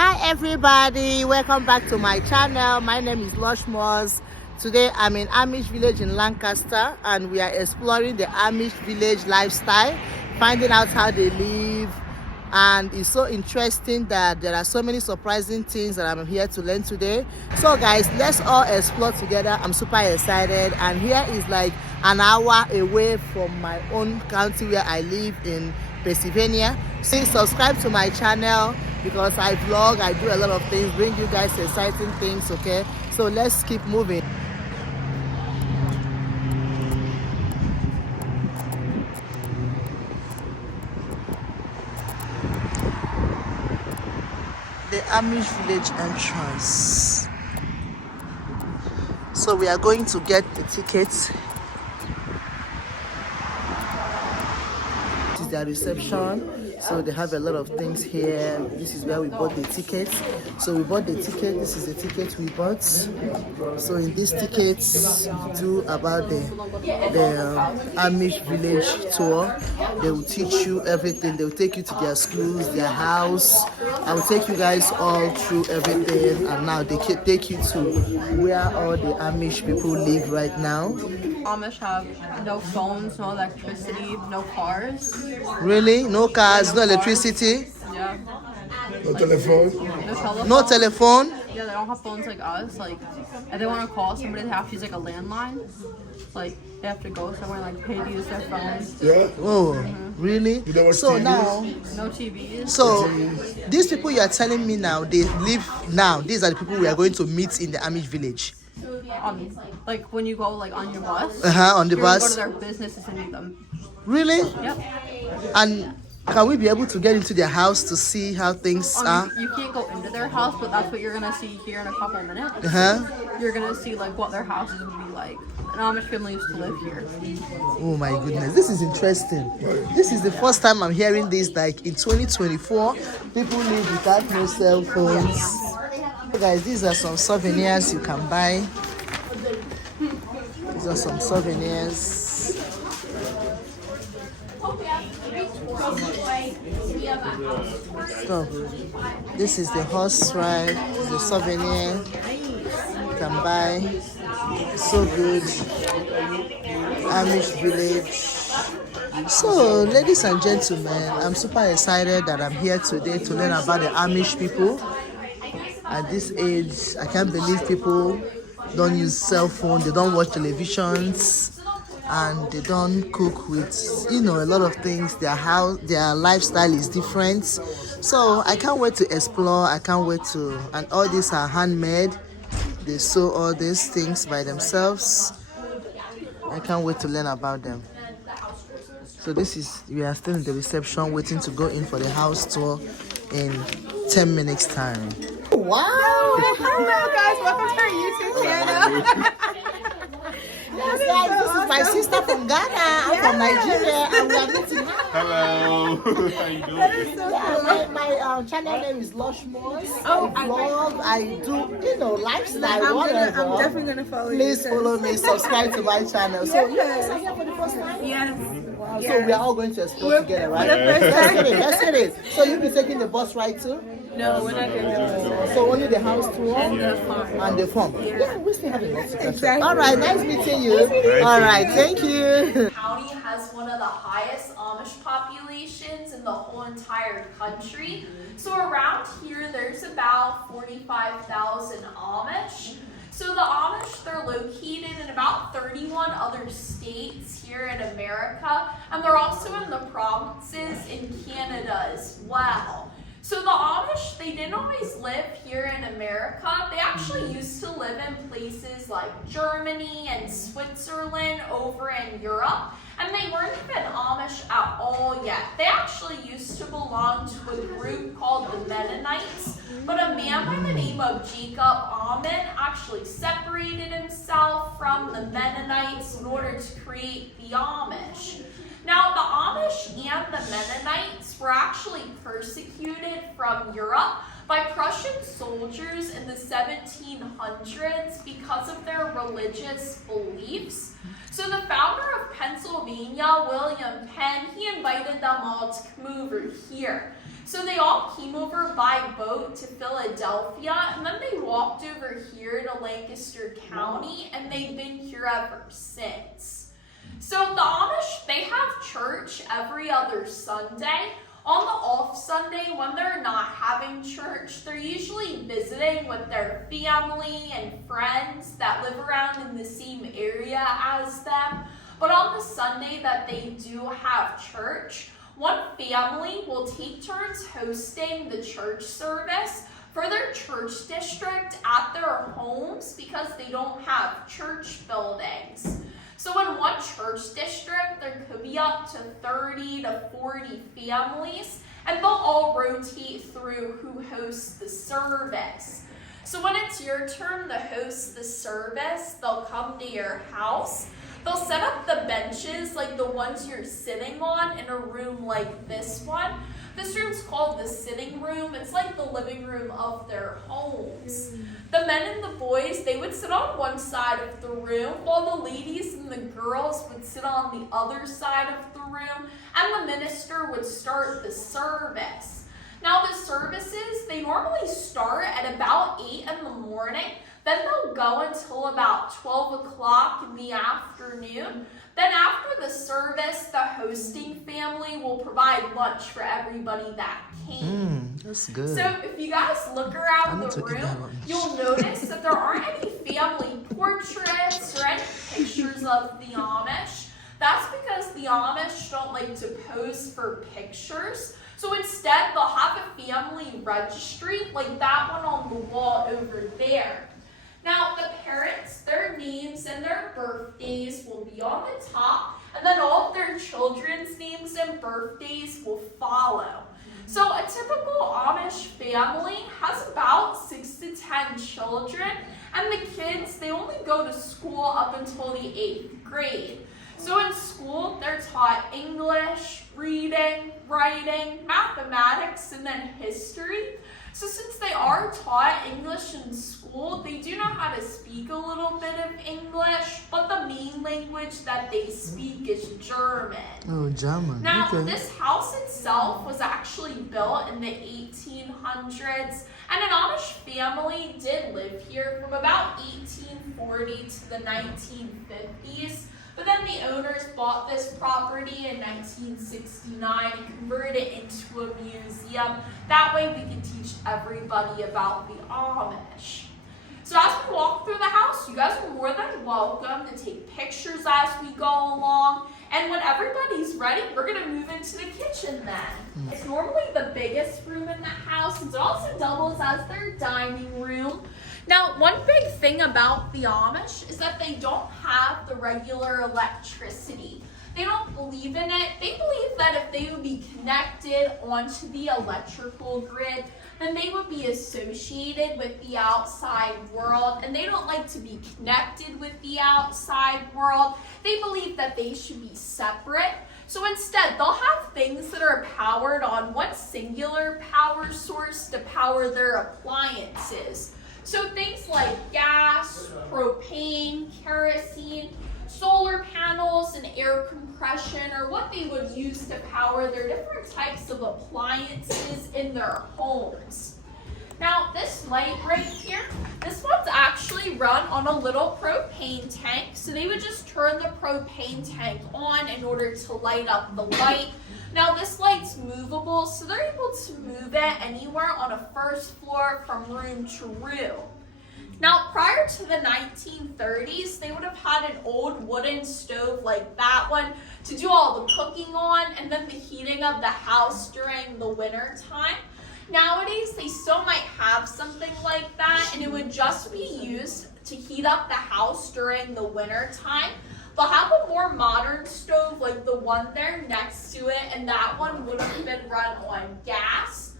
Hi everybody, welcome back to my channel. My name is Lush Moss. Today I'm in Amish village in Lancaster and we are exploring the Amish village lifestyle, finding out how they live. And it's so interesting that there are so many surprising things that I'm here to learn today. So guys, let's all explore together. I'm super excited, and here is like an hour away from my own county where I live in Pennsylvania. Please subscribe to my channel because I vlog, I do a lot of things, bring you guys exciting things, okay? So let's keep moving. The Amish village entrance. So we are going to get the tickets. This is their reception. So they have a lot of things here. This is where we bought the tickets. So we bought the ticket. This is the ticket we bought. So in these tickets, do about the Amish village tour. They will teach you everything. They will take you to their schools, their house. I will take you guys all through everything. And now they can take you to where all the Amish people live right now. Amish have no phones, no electricity, no cars. Really? No cars, no electricity? Yeah. No telephone? No telephone. No telephone? Yeah, they don't have phones like us. Like, if they want to call somebody, they have to use like a landline. Like, they have to go somewhere and like pay to use their phones. Yeah? Oh, really? You know what So TVs? now, No TVs. so these people you are telling me now, they live now. These are the people we are going to meet in the Amish village. Like when you go like on your bus. On the you're gonna bus. go to their businesses and meet them. Really? Yep. And can we be able to get into their house to see how things are? You can't go into their house, but that's what you're gonna see here in a couple minutes. You're gonna see like what their houses would be like. An Amish family used to live here. Oh my goodness, this is interesting. This is the first time I'm hearing this. Like in 2024, people live without no cell phones. So guys, these are some souvenirs you can buy. These are some souvenirs. So, this is the horse ride, the souvenir you can buy. So good. Amish village. So, ladies and gentlemen, I'm super excited that I'm here today to learn about the Amish people. At this age, I can't believe people don't use cell phone, they don't watch televisions, and they don't cook with, a lot of things. Their lifestyle is different. So I can't wait to explore. I can't wait to, and all these are handmade. They sew all these things by themselves. I can't wait to learn about them. So we are still in the reception waiting to go in for the house tour in 10 minutes time. Wow! Hello guys, welcome to our YouTube channel. Yes, guys, this is my sister from Ghana. I'm from Nigeria, and we are meeting her. Hello. How you doing? Yeah, my channel name is Lush Moss. Oh, I vlog, I do, lifestyle, whatever. I'm definitely gonna follow you. Please follow me, subscribe to my channel. So you guys are here for the first time? Yes. Wow. So we are all going to explore together, right? For the first time. Let's get it. So you'll be taking the bus ride too? No, we're not gonna So only the house tour And the farm. and the farm. Yeah, we still have a lot to catch up. Exactly. All right, nice meeting you. All right, thank you. County has one of the highest Amish populations in the whole entire country. So around here, there's about 45,000 Amish. So the Amish, they're located in about 31 other states here in America, and they're also in the provinces in Canada as well. So the Amish, they didn't always live here in America. They actually used to live in places like Germany and Switzerland over in Europe. And they weren't even Amish at all yet. They actually used to belong to a group called the Mennonites. But a man by the name of Jacob Ammon actually separated himself from the Mennonites in order to create the Amish. Now, the Amish and the Mennonites were actually persecuted from Europe by Prussian soldiers in the 1700s because of their religious beliefs. So the founder of Pennsylvania, William Penn, he invited them all to come over here. So they all came over by boat to Philadelphia, and then they walked over here to Lancaster County, and they've been here ever since. So the Amish, they have church every other Sunday. On the off Sunday, when they're not having church, they're usually visiting with their family and friends that live around in the same area as them. But on the Sunday that they do have church, one family will take turns hosting the church service for their church district at their homes because they don't have church buildings. So in one church district, there could be up to 30 to 40 families, and they'll all rotate through who hosts the service. So when it's your turn to host the service, they'll come to your house. They'll set up the benches like the ones you're sitting on in a room like this one. This room's called the sitting room. It's like the living room of their homes. The men and the boys, they would sit on one side of the room, while the ladies and the girls would sit on the other side of the room, and the minister would start the service. Now the services, they normally start at about 8 in the morning. Then they'll go until about 12 o'clock in the afternoon. Then after the service, the hosting family will provide lunch for everybody that came. That's good. So if you guys look around the room, you'll notice that there aren't any family portraits or any pictures of the Amish. That's because the Amish don't like to pose for pictures. So instead, they'll have a family registry like that one on the wall over there. Now, the parents, their names and their birthdays will be on the top, and then all of their children's names and birthdays will follow. So a typical Amish family has about 6 to 10 children, and the kids, they only go to school up until the 8th grade. So in school, they're taught English, reading, writing, mathematics, and then history. So since they are taught English in school, they do know how to speak a little bit of English, but the main language that they speak is German. Oh, German. Now, okay. This house itself was actually built in the 1800s, and an Amish family did live here from about 1840 to the 1950s. But then the owners bought this property in 1969 and converted it into a museum. That way we can teach everybody about the Amish. So as we walk through the house, you guys are more than welcome to take pictures as we go along. And when everybody's ready, we're going to move into the kitchen then. It's normally the biggest room in the house, and it also doubles as their dining room. Now, one big thing about the Amish is that they don't have the regular electricity. They don't believe in it. They believe that if they would be connected onto the electrical grid, then they would be associated with the outside world, and they don't like to be connected with the outside world. They believe that they should be separate. So instead, they'll have things that are powered on one singular power source to power their appliances. So things like gas, propane, kerosene, solar panels, and air compression are what they would use to power their different types of appliances in their homes. Now, this light right here, this one's actually run on a little propane tank. So they would just turn the propane tank on in order to light up the light. Now, this light's movable, so they're able to move it anywhere on a first floor from room to room. Now, prior to the 1930s, they would have had an old wooden stove like that one to do all the cooking on, and then the heating of the house during the winter time. Nowadays, they still might have something like that, and it would just be used to heat up the house during the winter time. They'll have a more modern stove like the one there next to it, and that one would have been run on gas.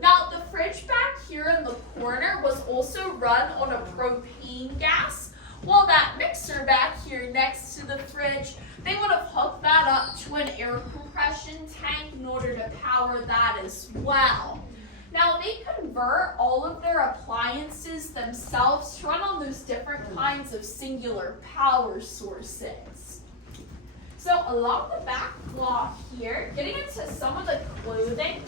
Now, the fridge back here in the corner was also run on a propane gas, while that mixer back here next to the fridge, they would have hooked that up to an air compression tank in order to power that as well. Now, they convert all of their appliances themselves to run on those different kinds of singular power sources. So along the back wall here, getting into some of the clothing,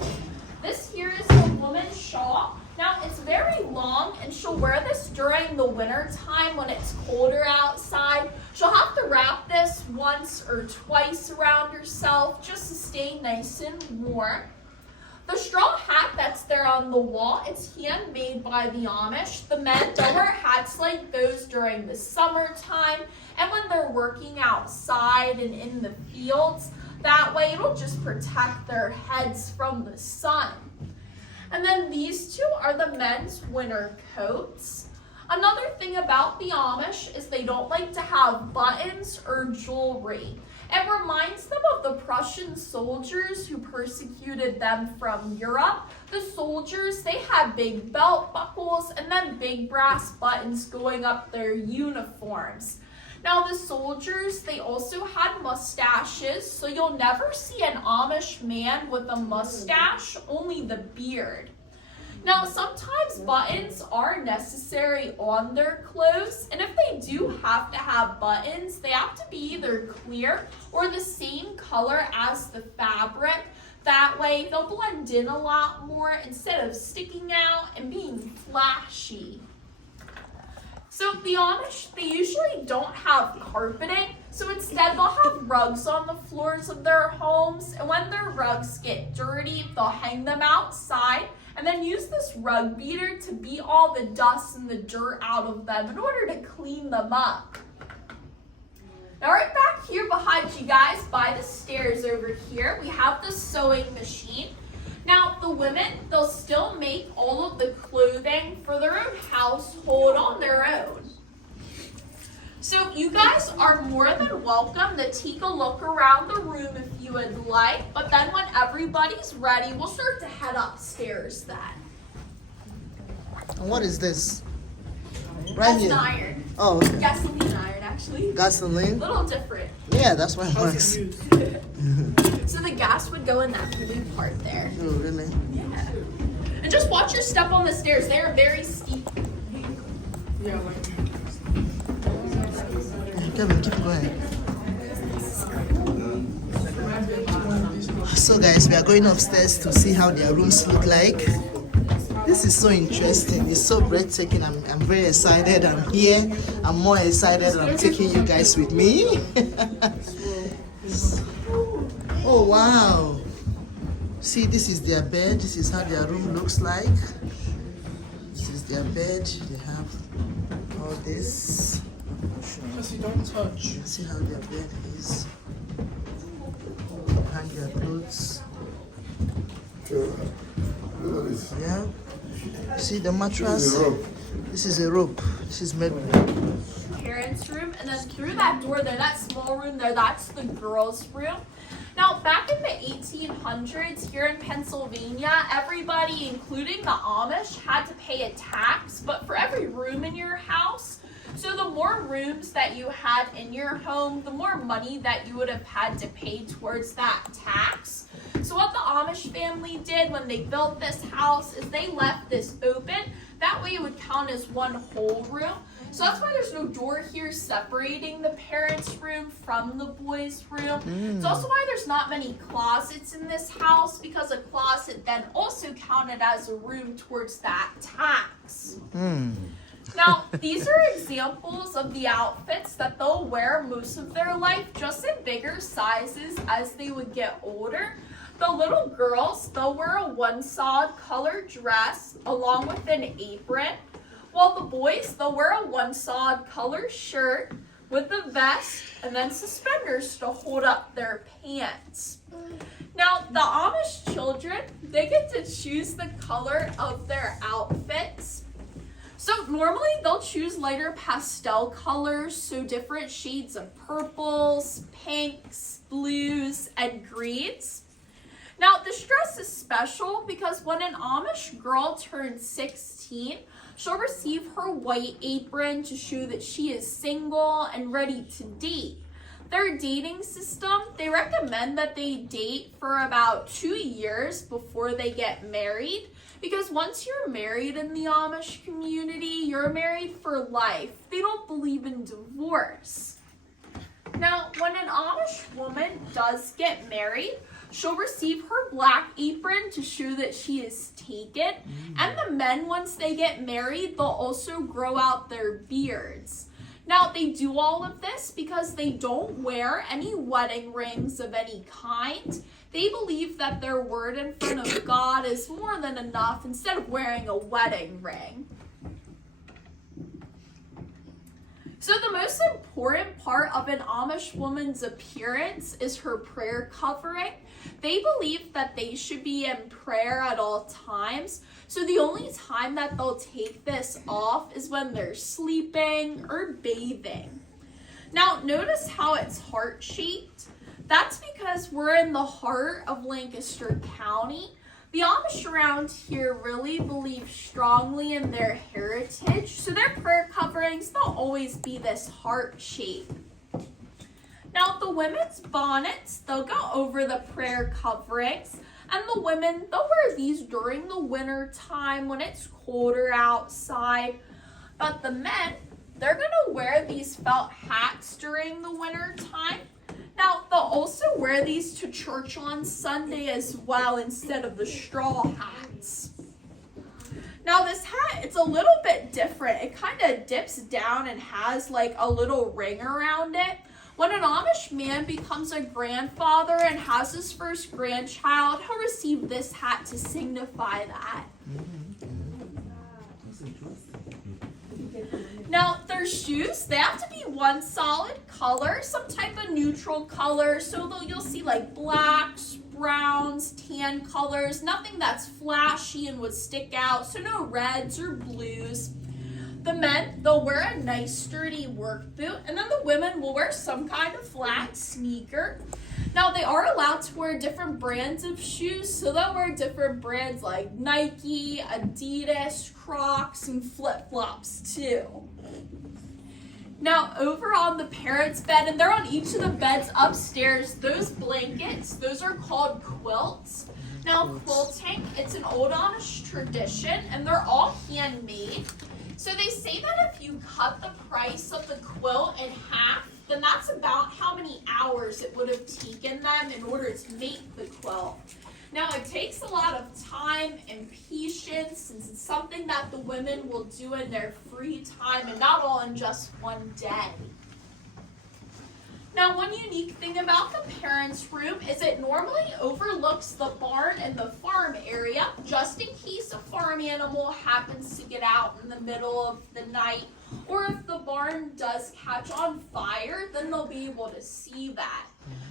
This here is the woman's shawl. Now, it's very long, and she'll wear this during the winter time when it's colder outside. She'll have to wrap this once or twice around herself just to stay nice and warm. The straw hat that's there on the wall, it's handmade by the Amish. The men, they'll wear hats like those during the summertime and when they're working outside and in the fields. That way it'll just protect their heads from the sun. And then these two are the men's winter coats. Another thing about the Amish is they don't like to have buttons or jewelry. It reminds them of the Prussian soldiers who persecuted them from Europe. The soldiers, they had big belt buckles and then big brass buttons going up their uniforms. Now the soldiers, they also had mustaches, so you'll never see an Amish man with a mustache, only the beard. Now, sometimes buttons are necessary on their clothes, and if they do have to have buttons, they have to be either clear or the same color as the fabric. That way, they'll blend in a lot more instead of sticking out and being flashy. So the Amish, they usually don't have carpeting, so instead they'll have rugs on the floors of their homes, and when their rugs get dirty, they'll hang them outside and then use this rug beater to beat all the dust and the dirt out of them in order to clean them up. Now right back here behind you guys, by the stairs over here, we have the sewing machine. Now the women, they'll still make all of the clothing for their own household on their own. So you guys are more than welcome to take a look around the room if you would like, but then when everybody's ready, we'll start to head upstairs then. And what is this? Right That's here. an iron. Oh, okay. Gasoline iron, actually. Gasoline? A little different. Yeah, that's why it works. So the gas would go in that blue part there. Oh, really? Yeah. And just watch your step on the stairs. They are very steep. Yeah, like. Kevin, keep going. So guys, we are going upstairs to see how their rooms look like. This is so interesting. It's so breathtaking. I'm very excited. I'm here. I'm more excited and I'm taking you guys with me. Oh wow. See, this is their bed. This is how their room looks like. This is their bed. They have all this. Jesse, don't touch. See how their bed is. Hang their clothes. Yeah. See the mattress? This is a rope. This is made. Parents' room, and then through that door there, that small room there, that's the girls' room. Now, back in the 1800s here in Pennsylvania, everybody, including the Amish, had to pay a tax, but for every room in your house. So the more rooms that you had in your home, the more money that you would have had to pay towards that tax. So what the Amish family did when they built this house is they left this open. That way it would count as one whole room. So that's why there's no door here separating the parents' room from the boys' room. It's also why there's not many closets in this house, because a closet then also counted as a room towards that tax. Now, these are examples of the outfits that they'll wear most of their life, just in bigger sizes as they would get older. The little girls, they'll wear a one-sod colored dress along with an apron, while the boys, they'll wear a one-sod colored shirt with a vest and then suspenders to hold up their pants. Now, the Amish children, they get to choose the color of their outfits. So normally they'll choose lighter pastel colors, so different shades of purples, pinks, blues, and greens. Now this dress is special because when an Amish girl turns 16, she'll receive her white apron to show that she is single and ready to date. Their dating system, they recommend that they date for about 2 years before they get married, because once you're married in the Amish community, you're married for life. They don't believe in divorce. Now, when an Amish woman does get married, she'll receive her black apron to show that she is taken. And the men, once they get married, they'll also grow out their beards. Now, they do all of this because they don't wear any wedding rings of any kind. They believe that their word in front of God is more than enough instead of wearing a wedding ring. So the most important part of an Amish woman's appearance is her prayer covering. They believe that they should be in prayer at all times. So the only time that they'll take this off is when they're sleeping or bathing. Now, notice how it's heart-shaped. That's because we're in the heart of Lancaster County. The Amish around here really believe strongly in their heritage, so their prayer coverings, they'll always be this heart shape. Now, the women's bonnets, they'll go over the prayer coverings, and the women, they'll wear these during the winter time when it's colder outside. But the men, they're gonna wear these felt hats during the winter time. Now, they'll also wear these to church on Sunday as well instead of the straw hats. Now, this hat, it's a little bit different. It kind of dips down and has like a little ring around it. When an Amish man becomes a grandfather and has his first grandchild, he'll receive this hat to signify that. Now, their shoes, they have to be one solid color, some type of neutral color. So you'll see like blacks, browns, tan colors, nothing that's flashy and would stick out. So no reds or blues. The men, they'll wear a nice sturdy work boot, and then the women will wear some kind of flat sneaker. Now, they are allowed to wear different brands of shoes, so they'll wear different brands like Nike, Adidas, Crocs, and flip-flops too. Now, over on the parents' bed, and they're on each of the beds upstairs, those blankets, those are called quilts. Now, quilting, it's an old Amish tradition, and they're all handmade. So they say that if you cut the price of the quilt in half, then that's about how many hours it would have taken them in order to make the quilt. Now, it takes a lot of time and patience, since it's something that the women will do in their free time and not all in just one day. Now, one unique thing about the parents' room is it normally overlooks the barn and the farm area, just in case a farm animal happens to get out in the middle of the night, or if the barn does catch on fire, then they'll be able to see that.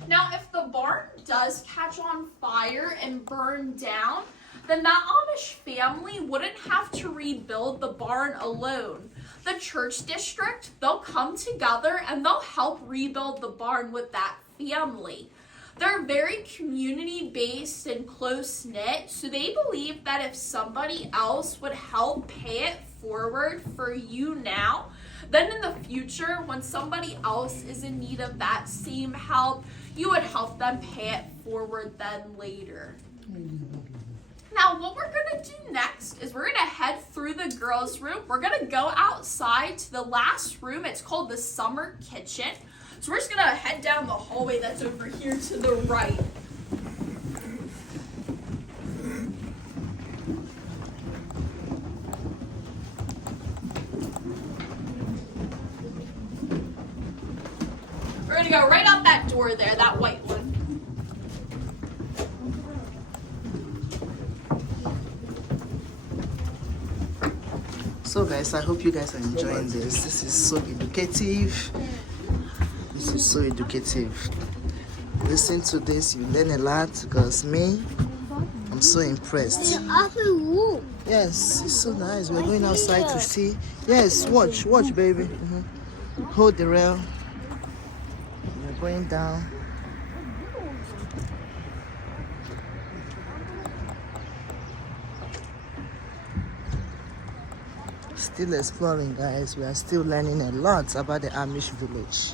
Now, if the barn does catch on fire and burn down, then that Amish family wouldn't have to rebuild the barn alone. The church district, they'll come together and they'll help rebuild the barn with that family. They're very community-based and close-knit, so they believe that if somebody else would help pay it forward for you now, then in the future, when somebody else is in need of that same help, you would help them pay it forward then later. Now, what we're going to do next is we're going to head through the girls' room. We're going to go outside to the last room. It's called the summer kitchen. So we're just going to head down the hallway that's over here to the right. We're going to go right out that door there, that white one. So guys, I hope you guys are enjoying this. This is so educative. This is so educative. Listen to this, you learn a lot, because me, I'm so impressed. Yes, it's so nice. We're going outside to see. Yes, watch, baby. Hold the rail. We're going down. Still exploring, guys. We are still learning a lot about the Amish village.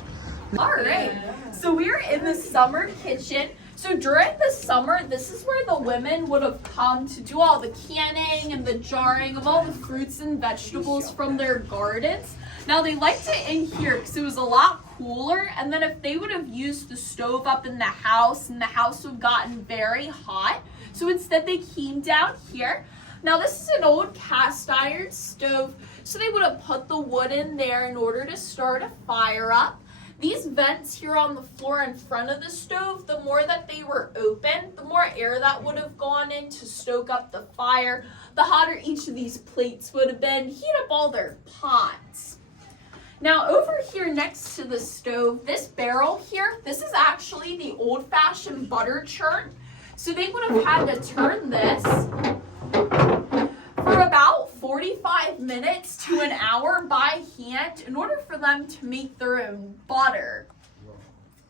All right, so we're in the summer kitchen. So during the summer, this is where the women would have come to do all the canning and the jarring of all the fruits and vegetables from their gardens. Now, they liked it in here because it was a lot cooler, and then if they would have used the stove up in the house, and the house would have gotten very hot, so instead they came down here. Now this is an old cast iron stove, so they would have put the wood in there in order to start a fire up. These vents here on the floor in front of the stove, the more that they were open, the more air that would have gone in to stoke up the fire, the hotter each of these plates would have been, heat up all their pots. Now over here next to the stove, this barrel here, this is actually the old-fashioned butter churn. So they would have had to turn this for about 45 minutes to an hour by hand in order for them to make their own butter.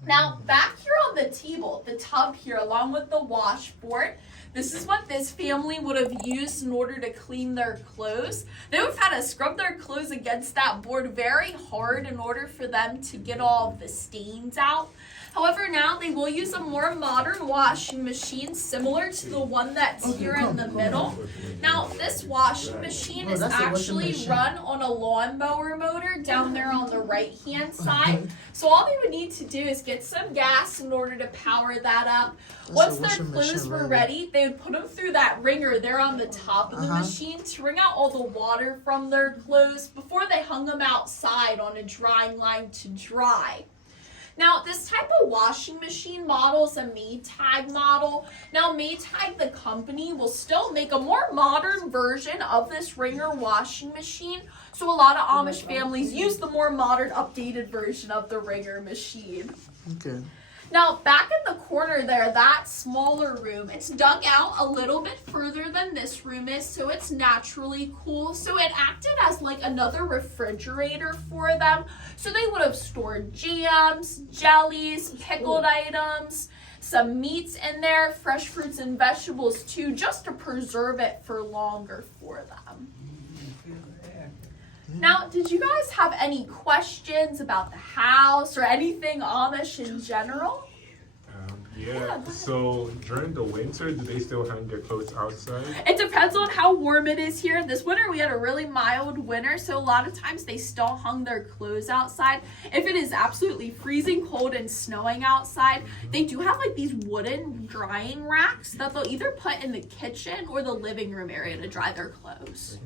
Now back here on the table, the tub here along with the washboard, this is what this family would have used in order to clean their clothes. They would have had to scrub their clothes against that board very hard in order for them to get all of the stains out. However, now they will use a more modern washing machine similar to the one that's here in the middle. Now, this washing machine is actually run on a lawnmower motor down there on the right-hand side. So all they would need to do is get some gas in order to power that up. Once their clothes were ready, they would put them through that wringer there on the top of the machine to wring out all the water from their clothes before they hung them outside on a drying line to dry. Now, this type of washing machine model is a Maytag model. Now, Maytag, the company, will still make a more modern version of this wringer washing machine. So a lot of Amish families use the more modern, updated version of the wringer machine. Okay. Now, back in the corner there, that smaller room, it's dug out a little bit further than this room is, so it's naturally cool. So it acted as like another refrigerator for them. So they would have stored jams, jellies, pickled items, some meats in there, fresh fruits and vegetables too, just to preserve it for longer for them. Now, did you guys have any questions about the house or anything Amish in general? Yeah, so during the winter, do they still hang their clothes outside? It depends on how warm it is here. This winter, we had a really mild winter, so a lot of times they still hung their clothes outside. If it is absolutely freezing cold and snowing outside, they do have like these wooden drying racks that they'll either put in the kitchen or the living room area to dry their clothes.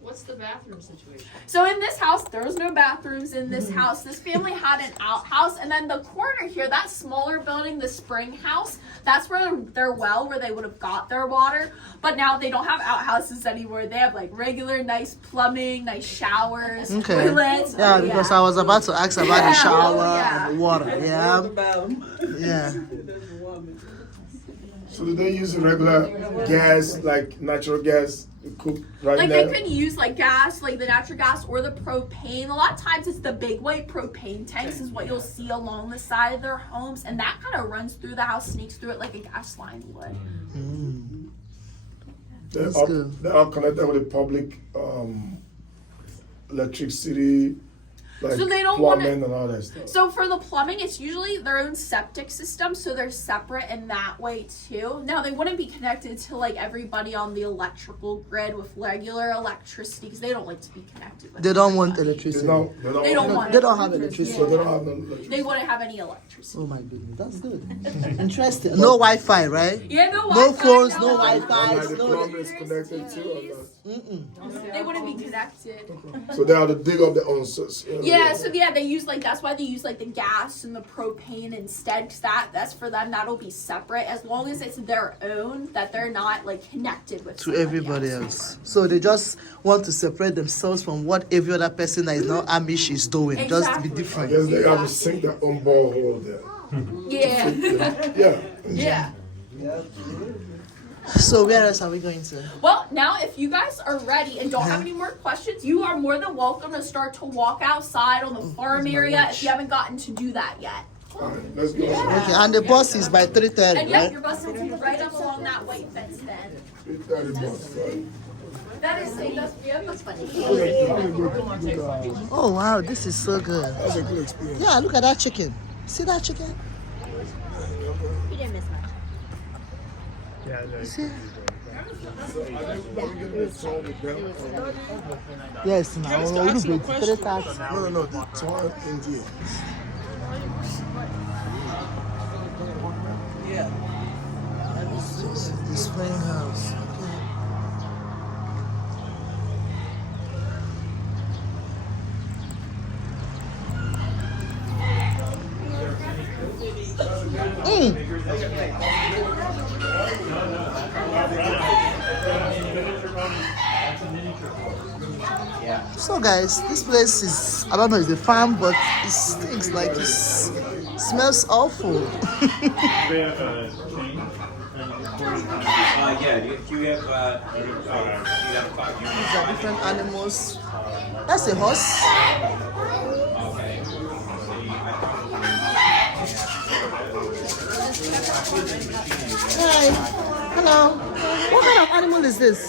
What's the bathroom situation? So in this house, there was no bathrooms in this house. This family had an outhouse, and then the corner here, that smaller building, the spring house, that's where their well, where they would have got their water. But now they don't have outhouses anymore. They have like regular, nice plumbing, nice showers, toilets. Yeah, because I was about to ask about the shower and the water. Yeah. Yeah. So do they use regular gas, like natural gas, to cook right Like now? they can use like gas, like the natural gas or the propane. A lot of times it's the big white propane tanks is what you'll see along the side of their homes, and that kind of runs through the house, sneaks through it like a gas line would. They're all connected with the public electricity, like So they don't plumbing wanna- and all that stuff. So for the plumbing, it's usually their own septic system, so they're separate in that way too. Now they wouldn't be connected to like everybody on the electrical grid with regular electricity because they don't like to be connected with. They don't want everybody. electricity. They don't want They it. don't have electricity. So they don't have no electricity. They wouldn't have any electricity. Oh my goodness, that's good. Interesting. No Wi-Fi, right? Yeah, no No Wi-Fi, phones, no Like Wi-Fi. the No. plumbing is connected too or They wouldn't be connected. not? So they have to dig up their own source. Yeah, so yeah, they use like that's why they use like the gas and the propane instead, because that's for them. That'll be separate as long as it's their own, that they're not like connected with To somebody everybody else. So they just want to separate themselves from what every other person that is not Amish is doing. Just to be Exactly. I different. guess they have to sink their own borehole there. Yeah. Yeah. Yeah. So where else are we going to? Well, now if you guys are ready and don't have any more questions, you are more than welcome to start to walk outside on the farm area if you haven't gotten to do that yet. All right, let's go. Okay, and the bus is by 3:30, And yep, right? your bus will be right up along that white fence then. 3:30 bus, right? That is that's funny. Oh wow, this is so good. That's a good experience. Yeah, look at that chicken. See that chicken? You didn't miss much. See? Yes, now we'll do 3 times. No, the tall Indian. Yeah. And it's just this plain house. So guys, this place is, I don't know, it's a farm, but it stinks like it smells awful. Yeah, do you have a clock? These are different animals. That's a horse. Okay. Hi. Hello. What kind of animal is this?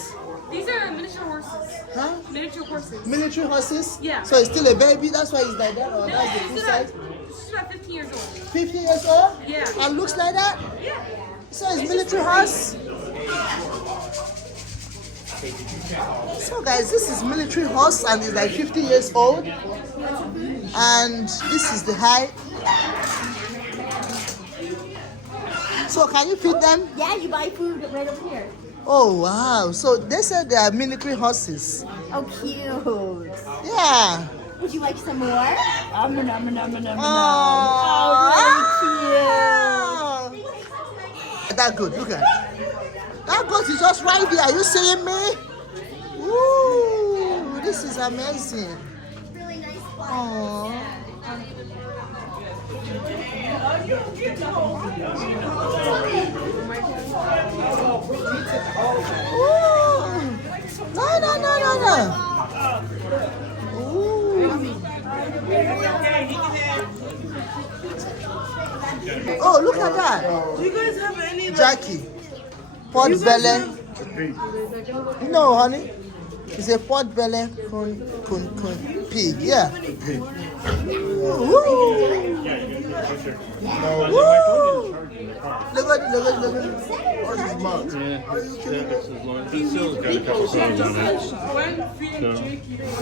These are miniature horses. Huh? Miniature horses. Military horses? Yeah. So it's still a baby, that's why it's like that, or that's the full size? She's about 15 years old. 15 years old? Yeah. And looks like that? Yeah. So it's military horse? So guys, this is military horse and it's like 50 years old. And this is the height. So can you feed them? Yeah, you buy food right over here. Oh wow, so they said they are military horses. Oh, cute. Yeah. Would you like some more? Nom, nom, nom, nom, nom, nom. Oh, really cute. That good, look at it. That goat is just right there. Are you seeing me? Ooh, this is amazing. Really nice one. Aww. Ooh. No. Ooh. Oh, look at that. Do you guys have any? Jackie. Pot belly. No, honey. It's a pot belly pig. Yeah. Woo. Woo. Look at it.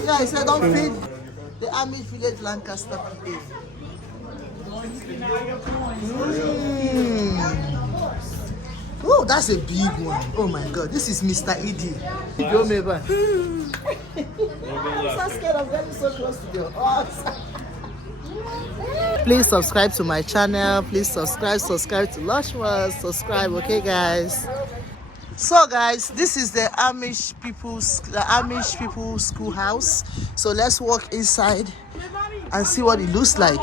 Yeah, I said don't feed the Amish village Lancaster PA. Oh, that's a big one. Oh my God, this is Mr. Edie. Go, Meba. I'm so scared of getting so close to the horse. Please subscribe to my channel. Please subscribe to Lushwas. Subscribe, okay, guys. So, guys, this is the Amish people schoolhouse. So let's walk inside and see what it looks like.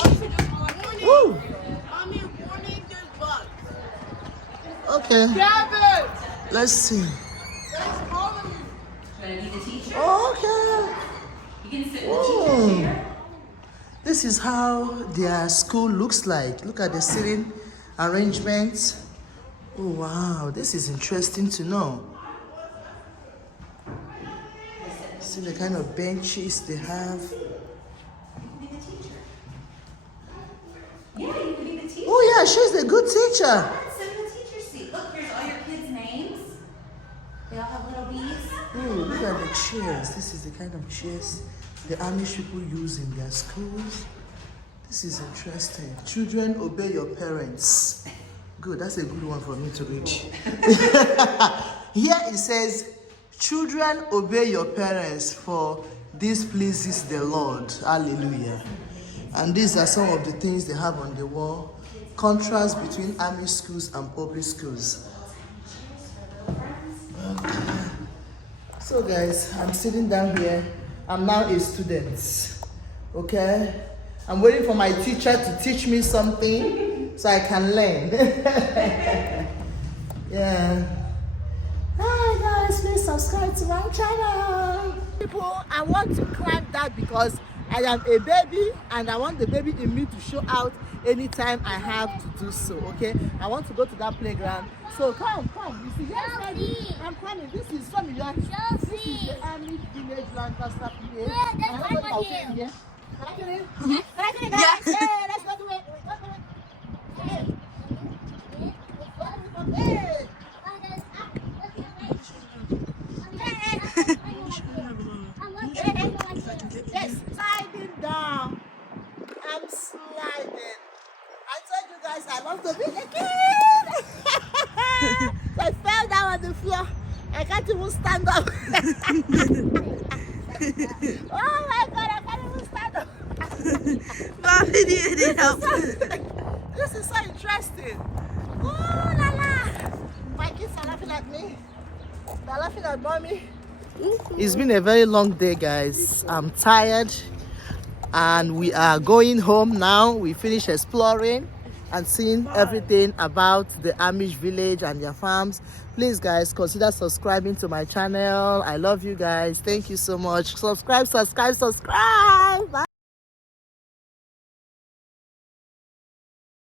Woo! Okay. Let's see. Okay. Whoa. This is how their school looks like. Look at the seating arrangements. Oh wow, this is interesting to know. See the kind of benches they have. Yeah, you could be the teacher. Oh yeah, she's a good teacher. Sit in the teacher's seat. Look, here's all your kids' names. They all have little bees. Oh, look at the chairs. This is the kind of chairs the Amish people use in their schools. This is interesting. Children, obey your parents. Good, that's a good one for me to read. Here it says, children, obey your parents, for this pleases the Lord. Hallelujah. And these are some of the things they have on the wall. Contrast between Amish schools and public schools. Okay. So guys, I'm sitting down here. I'm now a student. Okay? I'm waiting for my teacher to teach me something so I can learn. Yeah. Hi guys, please subscribe to my channel. People, I want to climb that because I am a baby and I want the baby in me to show out anytime I have to do so, okay? I want to go to that playground. So come. You see, yes, baby. I'm coming. This is familiar. This is the Amish village Lancaster PA. Yeah, that's my one here. Yeah. Can I get in? Can I get it, guys? Yeah, let's go do it. Hey. the video again. So I fell down on the floor. I can't even stand up. Oh my God, I can't even stand up. Mommy needed help. This is so interesting. Oh la la. My kids are laughing at me. They're laughing at mommy. It's been a very long day, guys. I'm tired. And we are going home now. We finished exploring and seeing everything about the Amish village and their farms. Please, guys, consider subscribing to my channel. I love you guys. Thank you so much. Subscribe. Bye.